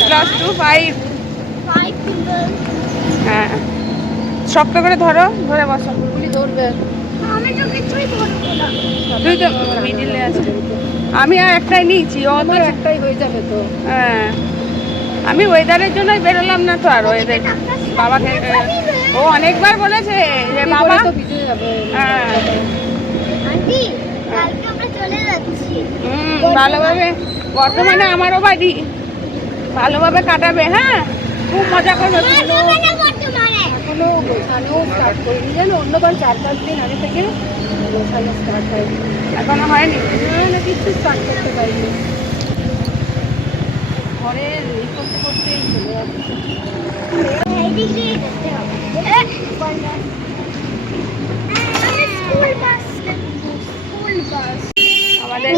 Class two five. হ্যাঁ। শক্ত করে ধরো ধরে বসো। গুলি ধরবে। তুই তো মিডিলে আছে আমি আর একটাই নিয়েছি ও তো একটাই হয়ে যাবে তো। হ্যাঁ। আমি ওয়েদারের জন্যই বেরোলাম না তো আর ওয়েদার বাবাকে ও অনেকবার বলেছে যে বাবা। তো ভিজে যাবে। হ্যাঁ। আন্টি কালকে আমরা চলে যাচ্ছি। হুম, ভালোভাবে। বর্তমানে আমারও বাড়ি। ভালোভাবে কাটাবে হ্যাঁ? খুব মজা করবে বর্তমানে এখনও গোছানো স্টার্ট করিনি জানো? অন্যবার চার পাঁচ দিন আগে থেকে গোছানো স্টার্ট হয়নি। এখনও হয়নি? না কিছু স্টার্ট করতে পারিনি। ঘরে এই করতে করতেই চলে যাচ্ছে। আমাদের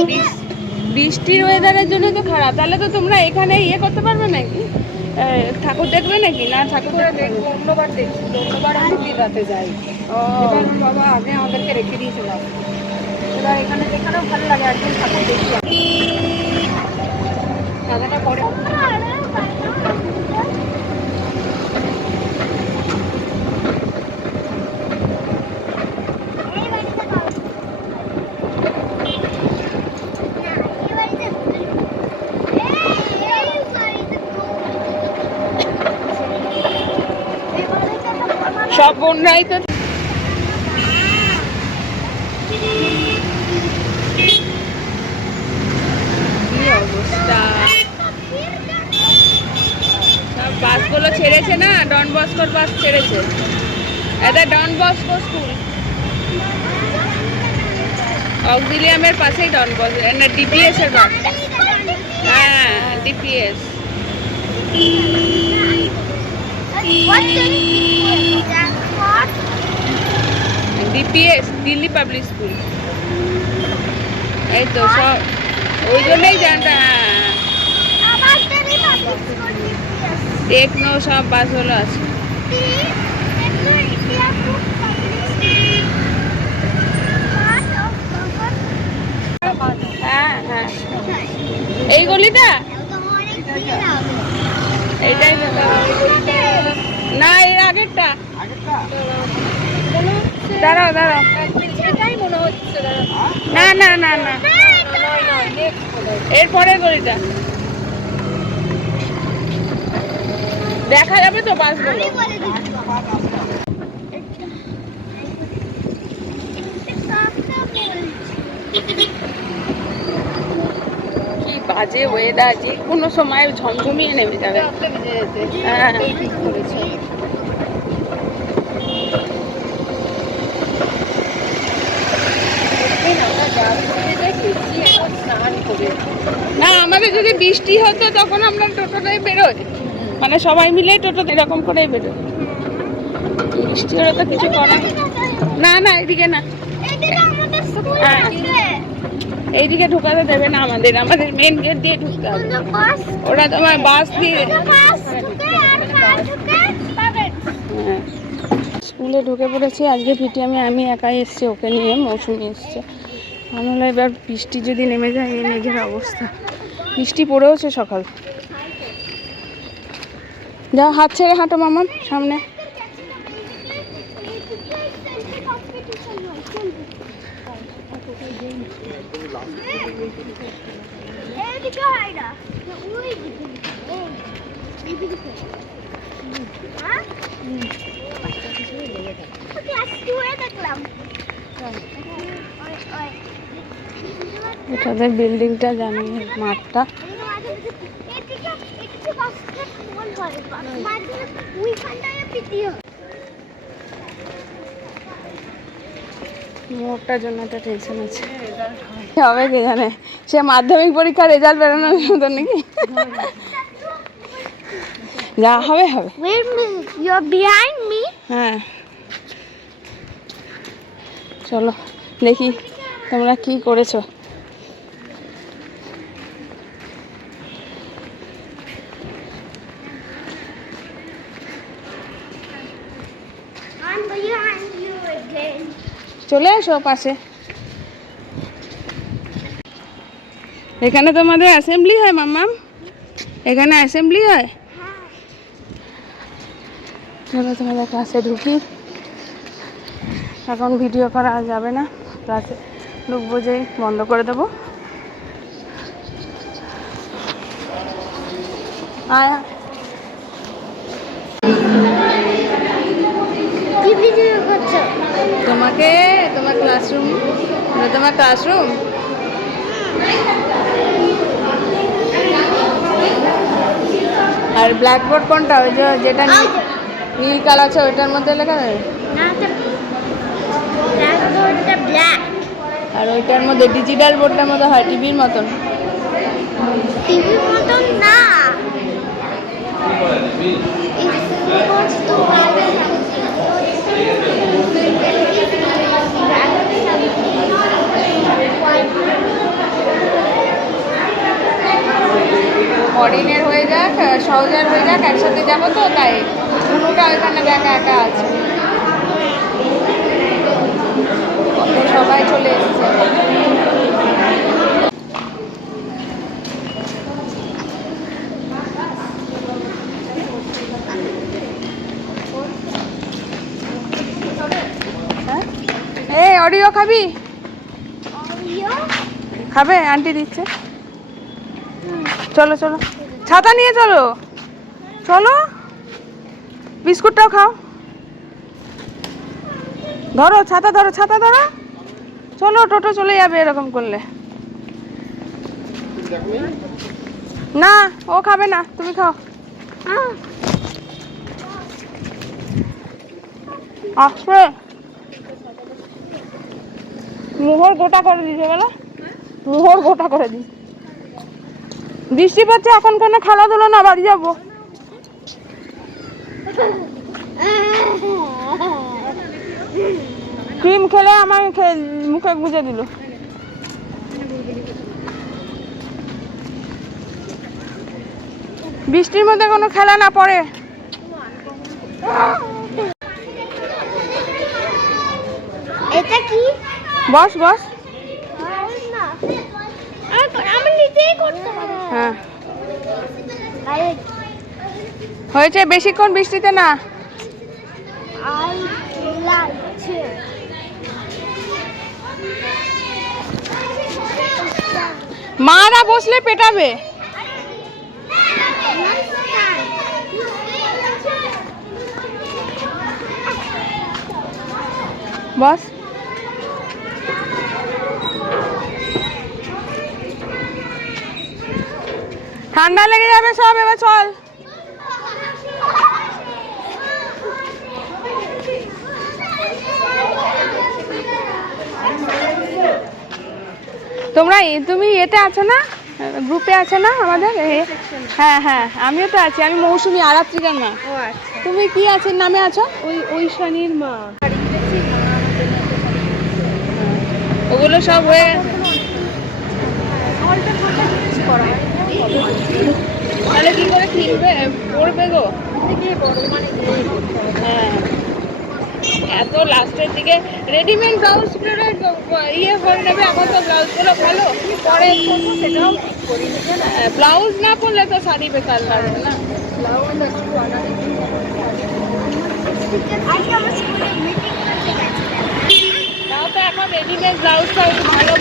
বৃষ্টির ওয়েদারের জন্য তো খারাপ। তাহলে তো তোমরা এখানে ইয়ে করতে পারবে নাকি? ঠাকুর দেখবে নাকি? না ঠাকুর করে দেখবে অন্যবার দেখছি অন্যবার আমি দিন রাতে যাই এবার বাবা আগে আমাদেরকে রেখে দিয়ে চলে এবার এখানে যেখানেও ভালো লাগে একদিন ঠাকুর দেখি দাদাটা পরে এই বাড়িতে পাবো না এই বাড়িতে এই এই বাড়িতে এই বাড়িতে তো। অবস্থা? বাসগুলো ছেড়েছে না? ডন বস্কোর বাস ছেড়েছে। এটা ডন বস্কো স্কুল অক্সিলিয়ামের পাশেই ডন বস না ডিপিএস এর বাস। হ্যাঁ DPS What the? DPS Delhi public school এই তো সব ওই জন্যই জানটা হ্যাঁ টেকনো সব বাসগুলো আছে। হ্যাঁ হ্যাঁ। এই গলিটা? এইটাই না এর আগেরটা। দাঁড়াও দাঁড়াও। এটাই হচ্ছে দাদা না না না না। নেক্সট গলিটা দেখা যাবে তো বলছি কি বাজে ওয়েদার যে কোনো সময় ঝমঝমিয়ে নেমে যাবে। হ্যাঁ। এই ঠিক করেছে একদিন আমরা যার করে যাই গেছি এখন স্নান করে না যদি বৃষ্টি হতো তখন আমরা টোটোটাই বেরোই। মানে সবাই মিলে টোটো এরকম করেই বেরোই। বৃষ্টি হলে তো কিছু করার না না এদিকে না। এইদিকে হ্যাঁ। এইদিকে ঢুকাতে দেবে না আমাদের। আমাদের মেন গেট দিয়ে ঢুকতে হবে। ওরা তোমার বাস দিয়ে কার হ্যাঁ। স্কুলে ঢুকে পড়েছি। আজকে পিটি আমি আমি একাই এসছি ওকে নিয়ে মৌসুমি এসছে। আমি এবার বৃষ্টি যদি নেমে যায় এই মেঘের অবস্থা। বৃষ্টি পড়েওছে সকাল। যা হাত ছেড়ে হাঁটো মামা সামনে এইদিকে হয় না ওই দিকে এই এইদিকে হ্যাঁ ক্লাস টুয়ে দেখলাম ওই ওই এটাদের বিল্ডিংটা জানি মাঠটা। মোটটার জন্য একটা টেনশন আছে। হবে কে জানে? সে মাধ্যমিক পরীক্ষার রেজাল্ট বেরোনোর মতো নাকি? যা হবে হবে? হ্যাঁ। চলো, দেখি তোমরা কি করেছ। চলে এসো পাশে। এখানে তোমাদের অ্যাসেম্বলি হয় মাম্মাম? এখানে অ্যাসেম্বলি হয়? চলো তোমাদের ক্লাসে ঢুকি। এখন ভিডিও করা যাবে না। ক্লাসে ঢুকবো যে বন্ধ করে দেবো। আয়া তোমাকে তোমার ক্লাসরুম তোমার ক্লাসরুম আর ব্ল্যাকবোর্ড কোনটা? ওই যে যেটা নীল নীল কালার আছে ওইটার মধ্যে লেখা যাবে না তো ব্ল্যাকবোর্ডটা ব্ল্যাক আর ওইটার মধ্যে ডিজিটাল বোর্ডটার মধ্যে হয় টিভির মতন। টিভির মতন না। অরিনের হয়ে যাক সহজার হয়ে যাক, একসাথে যাব তো, তাই। দুটা ওইখানে একা একা আছে। সবাই চলে এসছে। হ্যাঁ? এই, অডিও খাবি? খাবে? আন্টি দিচ্ছে। চলো চলো। ছাতা নিয়ে চলো। চলো। বিস্কুটটাও খাও। ধরো, ছাতা ধরো ছাতা ধরো। চলো, টোটো চলে যাবে এরকম করলে। না, ও খাবে না। তুমি খাও। আসবে। মোহর গোটা করে দিয়েছে, বলো। মোহর গোটা করে দিই। বৃষ্টি পড়ছে এখন কোনো খেলাধুলো না বাড়ি যাব। ক্রিম খেলে আমার মুখে গুঁজে দিল। বৃষ্টির মধ্যে কোনো খেলা না পড়ে। এটা কি? বস বস না আমি নিজেই করতে পারি হ্যাঁ। হয়েছে বেশিক্ষণ বৃষ্টিতে না? মারা বসলে পেটাবে। বস। ঠান্ডা লেগে যাবে সব এবার চল। তোমরা তুমি এতে আছো না? গ্রুপে আছো না আমাদের? হ্যাঁ হ্যাঁ আমিও তো আছি আমি মৌসুমি আরাত্রিকার মা। আচ্ছা। তুমি কি আছে নামে আছো? ওই ওই শনির মা। ওগুলো সব হয়ে। তাহলে কি করে কিনবে? পড়বে গো। হ্যাঁ। এত লাস্টের দিকে রেডিমেড ব্লাউজ ইয়ে করে নেবে এখন তো ব্লাউজগুলো ভালো। পরে ব্লাউজ না পরলে তো শাড়ি বেকার লাগবে না। আমার তাও তো এখন রেডিমেড ব্লাউজটাও ভালো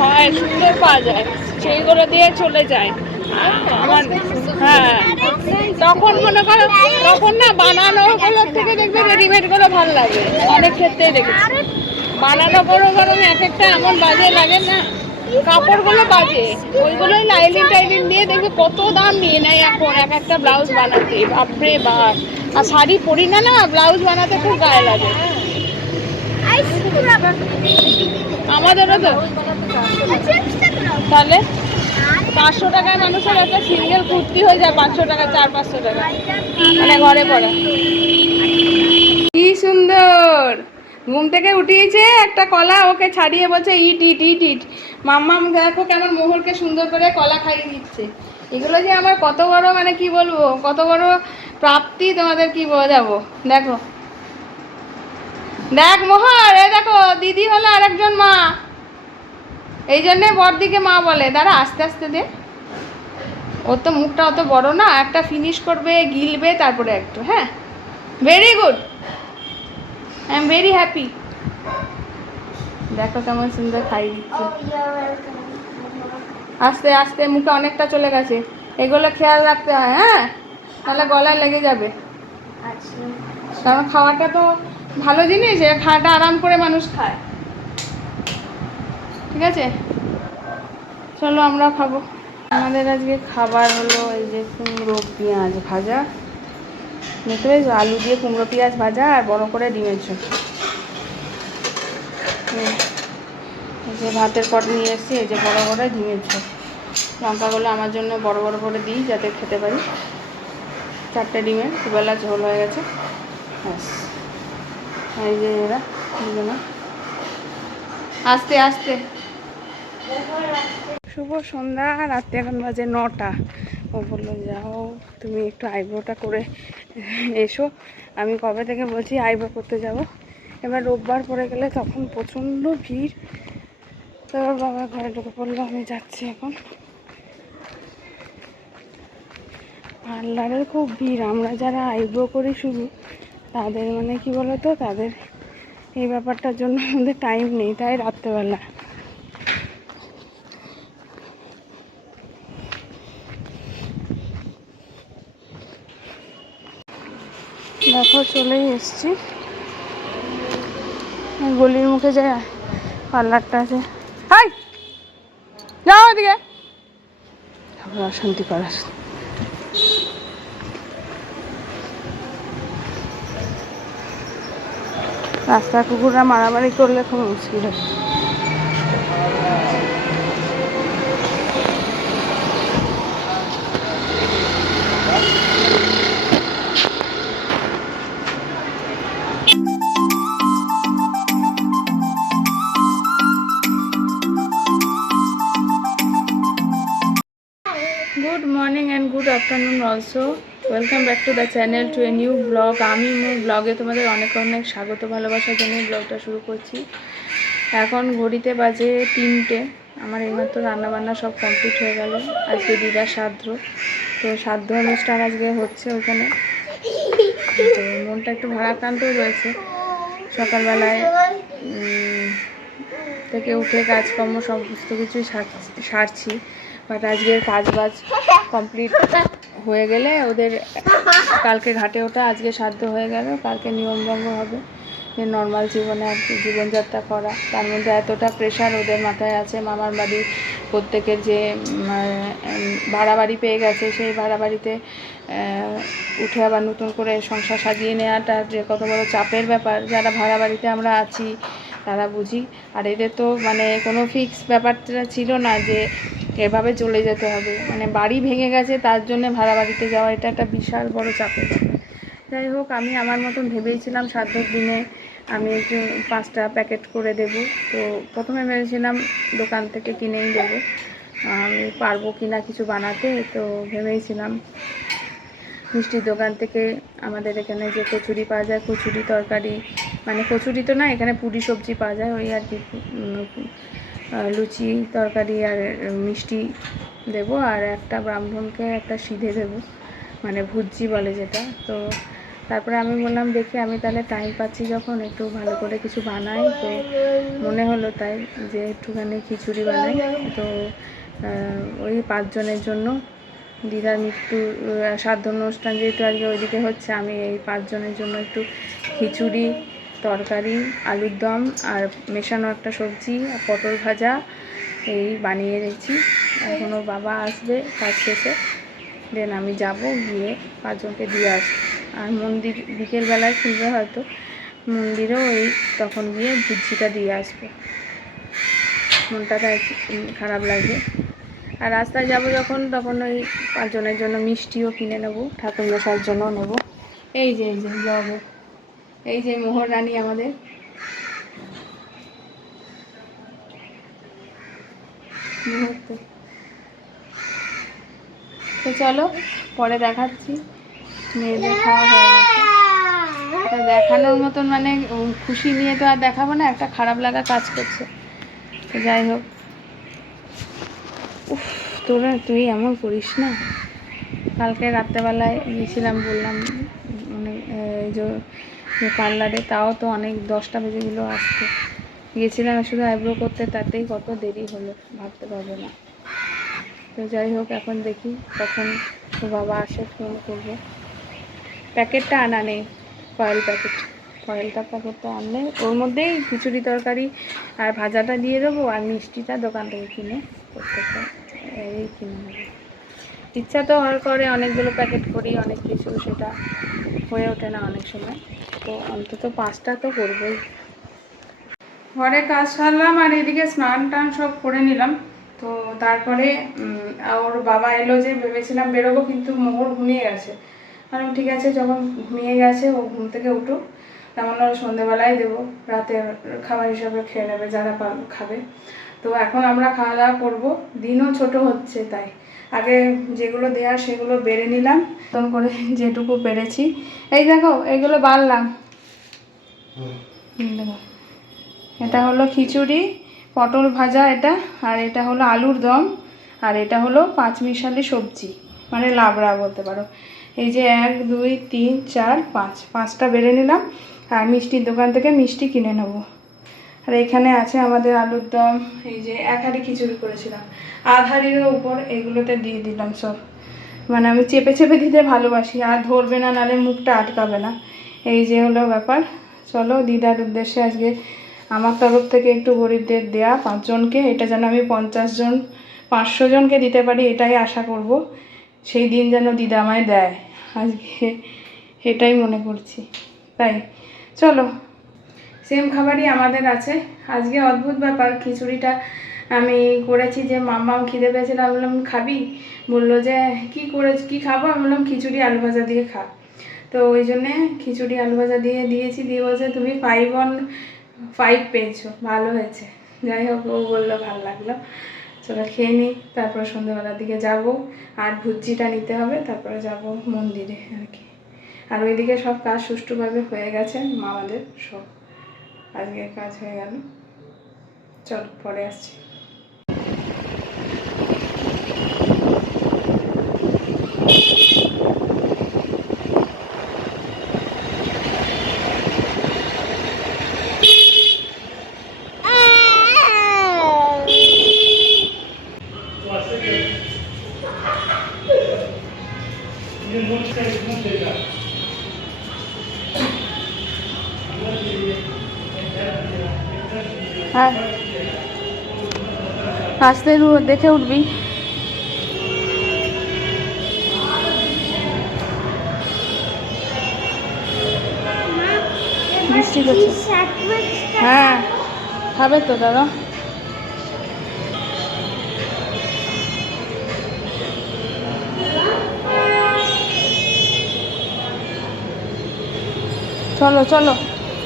হয়, সুন্দর পাওয়া যায়। সেইগুলো দিয়ে চলে যায়। আমার হ্যাঁ। তখন মনে করো তখন না বানানো গুলো থেকে দেখবে রেডিমেডগুলো ভালো লাগে। অনেক ক্ষেত্রেই দেখেছি। বানানো গুলো বরং এক একটা এমন বাজে লাগে না। কাপড়গুলো বাজে। ওইগুলোই লাইলিং টাইলিং দিয়ে দেখবে কত দাম নিয়ে নেয় এখন। এক একটা ব্লাউজ বানাতে। বাপরে বাপ। আর শাড়ি পরি না না ব্লাউজ বানাতে খুব গায়ে লাগে। আমাদেরও তো। তাহলে? পাঁচশো টাকায় মানুষের একটা সিঙ্গেল কুর্তি হয়ে যায়, পাঁচশো টাকা, চার, পাঁচশো টাকা। মানে ঘরে পড়া। কি সুন্দর। ঘুম থেকে উঠিয়েছে একটা কলা, ওকে ছাড়িয়ে বলছে, ইট ইট ইট ইট। মাম্মা দেখো কেমন মোহরকে সুন্দর করে কলা খাইয়ে দিচ্ছে। এগুলো যে আমার কত বড় মানে কি বলব, কত বড় প্রাপ্তি তোমাদের কি বোঝাবো? দেখো। দেখ মোহর এ দেখো, দিদি হলো আরেকজন মা। এই জন্যে বড়দিকে মা বলে দাঁড়া আস্তে আস্তে দে। ওর তো মুখটা অত বড় না একটা ফিনিশ করবে গিলবে তারপরে একটু হ্যাঁ? Very good I am very happy দেখো কেমন সুন্দর খাই দিচ্ছে। আস্তে আস্তে মুখে অনেকটা চলে গেছে। এগুলো খেয়াল রাখতে হয় হ্যাঁ? তাহলে গলায় লেগে যাবে। কারণ খাওয়াটা তো ভালো জিনিস খাওয়াটা আরাম করে মানুষ খায়। ঠিক আছে? চলো আমরা খাব। আমাদের আজকে খাবার হলো এই যে কুমড়ো পেঁয়াজ ভাজা। দেখতে পেয়েছ? আলু দিয়ে কুমড়ো পেঁয়াজ ভাজা আর বড় করে ডিমের ঝোল। যে ভাতের পট নিয়ে এসেছি, এই যে বড় বড় ডিমের ঝোল। লঙ্কাগুলো আমার জন্য বড় বড় করে দিই যাতে খেতে পারি। চারটে ডিমের, দুবেলা ঝোল হয়ে গেছে। ব্যাস। এই যে এরা আস্তে আস্তে। শুভ সন্ধ্যা রাত্রি এখন বাজে নটা। ও বলল, যাও, তুমি একটু আইব্রোটা করে এসো। আমি কবে থেকে বলছি আইব্রো করতে যাব? এবার রোববার পরে গেলে তখন প্রচণ্ড ভিড়। তো এবার বাবা ঘরে ঢুকে পড়ল, আমি যাচ্ছি এখন। পার্লারের খুব ভিড়, আমরা যারা আইব্রো করি শুধু, তাদের মানে কি বলতো? তাদের এই ব্যাপারটার জন্য আমাদের টাইম নেই, তাই রাত্রেবেলা। দেখো, চলেই এসছি। গলির মুখে যে পার্লারটা আছে। হাই! যাও আবার অশান্তি করার। রাস্তার কুকুররা মারামারি করলে খুব মুশকিল হয়। Good afternoon also welcome back to the channel to a new blog আমি ব্লগে তোমাদের অনেক অনেক স্বাগত ভালোবাসার জন্য ব্লগটা শুরু করছি। এখন ঘড়িতে বাজে তিনটে। আমার এইমাত্র রান্নাবান্না সব কমপ্লিট হয়ে গেল। আজকে দিদার শ্রাদ্ধ তো শ্রাদ্ধ অনুষ্ঠান আজকে হচ্ছে ওখানে। তো মনটা একটু ভারাক্রান্তও রয়েছে। সকালবেলায় থেকে উঠে কাজকর্ম সমস্ত কিছুই সার- সারছি। বাট আজকের কাজ বাজ কমপ্লিট হয়ে গেলে ওদের কালকে ঘাটে ওটা আজকে সাধ্য হয়ে গেল, কালকে নিয়মভঙ্গ হবে যে নর্মাল জীবনে আর কি জীবনযাত্রা করা। তার মধ্যে এতটা প্রেশার ওদের মাথায় আছে, মামার বাড়ি প্রত্যেকের যে ভাড়া বাড়ি পেয়ে গেছে, সেই ভাড়া বাড়িতে উঠে আবার নতুন করে সংসার সাজিয়ে নেওয়াটা যে কত বড় চাপের ব্যাপার। যারা ভাড়া বাড়িতে আমরা আছি, তারা বুঝি। আর এদের তো মানে কোনো ফিক্স ব্যাপারটা ছিল না যে এভাবে চলে যেতে হবে। মানে বাড়ি ভেঙে গেছে, তার জন্য ভাড়া বাড়িতে যাওয়া, এটা একটা বিশাল বড় চাপের। যাই হোক, আমি আমার মতন ভেবেইছিলাম সাধ্যর দিনে আমি একটু পাঁচটা প্যাকেট করে দেব। তো প্রথমে ভেবেছিলাম দোকান থেকে কিনেই দেবো। আমি পারব কি না কিছু বানাতে, তো ভেবেইছিলাম মিষ্টির দোকান থেকে আমাদের এখানে যে কচুরি পাওয়া যায়, কচুরি তরকারি মানে কচুরি তো না, এখানে পুরি সবজি পাওয়া যায়, ওই আর কি। লুচি, তরকারি আর মিষ্টি দেবো। আর একটা ব্রাহ্মণকে একটা সিধে দেবো মানে ভুজি বলে যেটা। তো তারপরে আমি বললাম, দেখি, আমি তাহলে টাইম পাচ্ছি যখন একটু ভালো করে কিছু বানাই। তো মনে হলো তাই যে একটুখানি খিচুড়ি বানাই। তো ওই পাঁচজনের জন্য দিদার মৃত্যু শ্রাদ্ধ অনুষ্ঠান যেহেতু আজকে ওইদিকে হচ্ছে, আমি এই পাঁচজনের জন্য একটু খিচুড়ি তরকারি, আলুর দম আর মেশানো একটা সবজি আর পটল ভাজা এই বানিয়ে রেখেছি এখনও বাবা আসবে কাজ শেষে। দেন আমি যাব গিয়ে পাঁচজনকে দিয়ে আসব। আর মন্দির বিকেলবেলায় খুলবে হয়তো। মন্দিরেও ওই তখন গিয়ে ভুজিটা দিয়ে আসব। মনটা তাই খারাপ লাগবে। আর রাস্তায় যাব যখন, তখন ওই পাঁচজনের জন্য মিষ্টিও কিনে নেব, ঠাকুর মশার জন্য নেব। এই যে এই যে ব্লগে এই যে মোহর রানী আমাদের। তো চলো, পরে দেখাচ্ছি। মেয়েদের খাওয়া হয়ে গেছে। দেখানোর মতন মানে খুশি নিয়ে তো আর দেখাবো না, একটা খারাপ লাগা কাজ করছে। তো যাই হোক। উফ, তোরা, তুই এমন করিস না। কালকে রাত্রেবেলায় গেছিলাম বললাম যে পার্লারে, তাও তো অনেক দশটা বেজে গেলো আসতে। গিয়েছিলাম শুধু আইব্রো করতে, তাতেই কত দেরি হলো, ভাবতে পারব না। তো যাই হোক, এখন দেখি কখন বাবা আসে ফোন করব। প্যাকেটটা আনা নেই ফয়েল প্যাকেট ফয়েলটা প্যাকেটটা আনলে, ওর মধ্যেই খিচুড়ি তরকারি আর ভাজাটা দিয়ে দেবো, আর মিষ্টিটা দোকান থেকে কিনে প্রত্যেকটা, এই কিনে নেব। ইচ্ছা তো হওয়ার করে অনেকগুলো প্যাকেট করি, অনেক কিছু সেটা হয়ে ওঠে না অনেক সময়। তো অন্তত পাঁচটা তো করবোই। ঘরে কাজ সারলাম আর এদিকে স্নান টান সব করে নিলাম। তো তারপরে ওর বাবা এলো যে ভেবেছিলাম বেরোবো, কিন্তু মোহর ঘুমিয়ে গেছে। কারণ ঠিক আছে, যখন ঘুমিয়ে গেছে, ও ঘুম থেকে উঠুক। তেমন ওর সন্ধেবেলায় দেবো। রাতের খাবার হিসাবে খেয়ে নেবে, যারা খাবে। তো এখন আমরা খাওয়া দাওয়া করব। দিনও ছোট হচ্ছে তাই। আগে যেগুলো দেওয়া সেগুলো বেড়ে নিলাম তখন করে যেটুকু পেরেছি। এই দেখো এইগুলো বাড়লাম। এটা হলো খিচুড়ি, পটল ভাজা এটা, আর এটা হলো আলুর দম, আর এটা হলো পাঁচমিশালি সবজি মানে লাবড়া বলতে পারো। এই যে এক, দুই, তিন, চার, পাঁচ, পাঁচটা বেড়ে নিলাম, আর মিষ্টির দোকান থেকে মিষ্টি কিনে নেব। আর এখানে আছে আমাদের আলুর দম, এই যে এক হাঁড়ি খিচুড়ি করেছিলাম। আধ উপর এগুলোতে দিয়ে দিলাম সব। মানে আমি চেপে চেপে দিতে ভালোবাসি, আর ধরবে না, নালে মুখটা আটকাবে না। এই যে হলো ব্যাপার। চলো, দিদার উদ্দেশ্যে আজকে আমার তরফ থেকে একটু গরিবদের দেয়া পাঁচজনকে, এটা যেন আমি পঞ্চাশ জন, পাঁচশো জনকে দিতে পারি, এটাই আশা করব। সেই দিন যেন দিদা আমায় দেয়। আজকে এটাই মনে করছি। তাই, চলো। সেম খাবারই আমাদের আছে। আজকে অদ্ভুত ব্যাপার, খিচুড়িটা আমি করেছি যে মাম্মাম খিদে পেয়েছিল, আমি বললাম, খাবি? বলল যে, কি করে কি খাব? আমি বললাম, খিচুড়ি আলু ভাজা দিয়ে খা। তো ওই জন্যে খিচুড়ি আলু ভাজা দিয়ে দিয়েছি, দিয়ে বলছে, তুমি ফাইভ অন ফাইভ পেয়েছ, ভালো হয়েছে। যাই হোক, ও বলল, ভালো লাগল। চলো খেয়ে নিই তারপর সন্ধ্যেবেলার দিকে যাব। আর ভুজিটা নিতে হবে, তারপরে যাব মন্দিরে আর কি। আর ওইদিকে সব কাজ সুষ্ঠুভাবে হয়ে গেছে, মামাদের সব। আজকের কাজ হয়ে গেল। চলো পরে আসছি। আসতে দেখে উঠবি। বৃষ্টি হ্যাঁ খাবে তো দাদা। চলো চলো।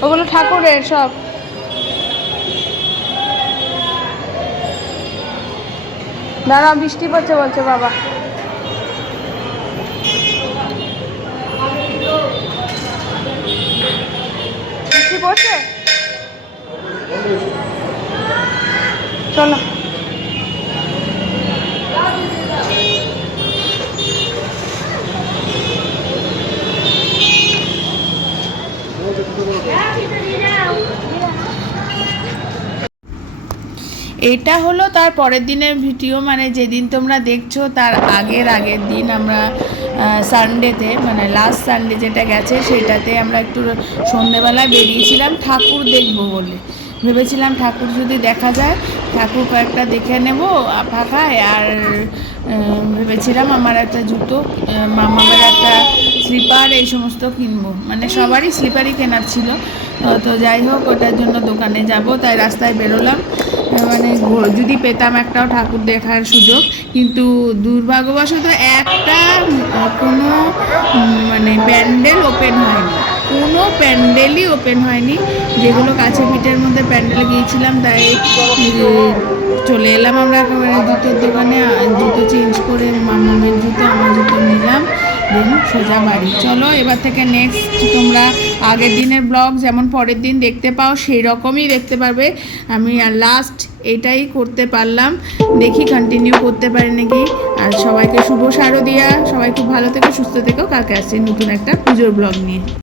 ওগুলো ঠাকুরের সব। দাঁড়াও বৃষ্টি পড়ছে বলছে বাবা। বৃষ্টি পড়ছে? চলো। এটা হলো তার পরের দিনের ভিডিও মানে যেদিন তোমরা দেখছ তার আগের আগের দিন আমরা সানডেতে মানে লাস্ট সানডে যেটা গেছে সেটাতে আমরা একটু সন্ধেবেলায় বেরিয়েছিলাম ঠাকুর দেখব বলে। ভেবেছিলাম ঠাকুর যদি দেখা যায় ঠাকুর কয়েকটা দেখে নেব ফাঁকায় আর ভেবেছিলাম আমার একটা জুতো আহ, মামাদের একটা স্লিপার এই সমস্ত কিনবো। মানে সবারই স্লিপারই কেনার ছিল। তো- যাই হোক ওটার জন্য দোকানে যাব তাই রাস্তায় বেরোলাম। মানে যদি পেতাম একটাও ঠাকুর দেখার সুযোগ, কিন্তু দুর্ভাগ্যবশত একটা কোনো মানে প্যান্ডেল ওপেন হয়নি। কোনো প্যান্ডেলই ওপেন হয়নি। যেগুলো কাছে পিঠের মধ্যে প্যান্ডেল গিয়েছিলাম, তাই চলে এলাম আমরা একেবারে জুতোর দোকানে জুতো চেঞ্জ করে মামামের জুতো, আমার জুতো নিলাম। সোজা বাড়ি। চলো, এবার থেকে নেক্সট তোমরা আগের দিনের ব্লগ যেমন পরের দিন দেখতে পাও, সেই রকমই দেখতে পারবে। আমি আর লাস্ট এটাই করতে পারলাম। দেখি কন্টিনিউ করতে পারি নাকি। আর সবাইকে শুভ শারদিয়া। সবাই খুব ভালো থেকো, সুস্থ থেকো। কালকে আসছি নতুন একটা পুজোর ব্লগ নিয়ে।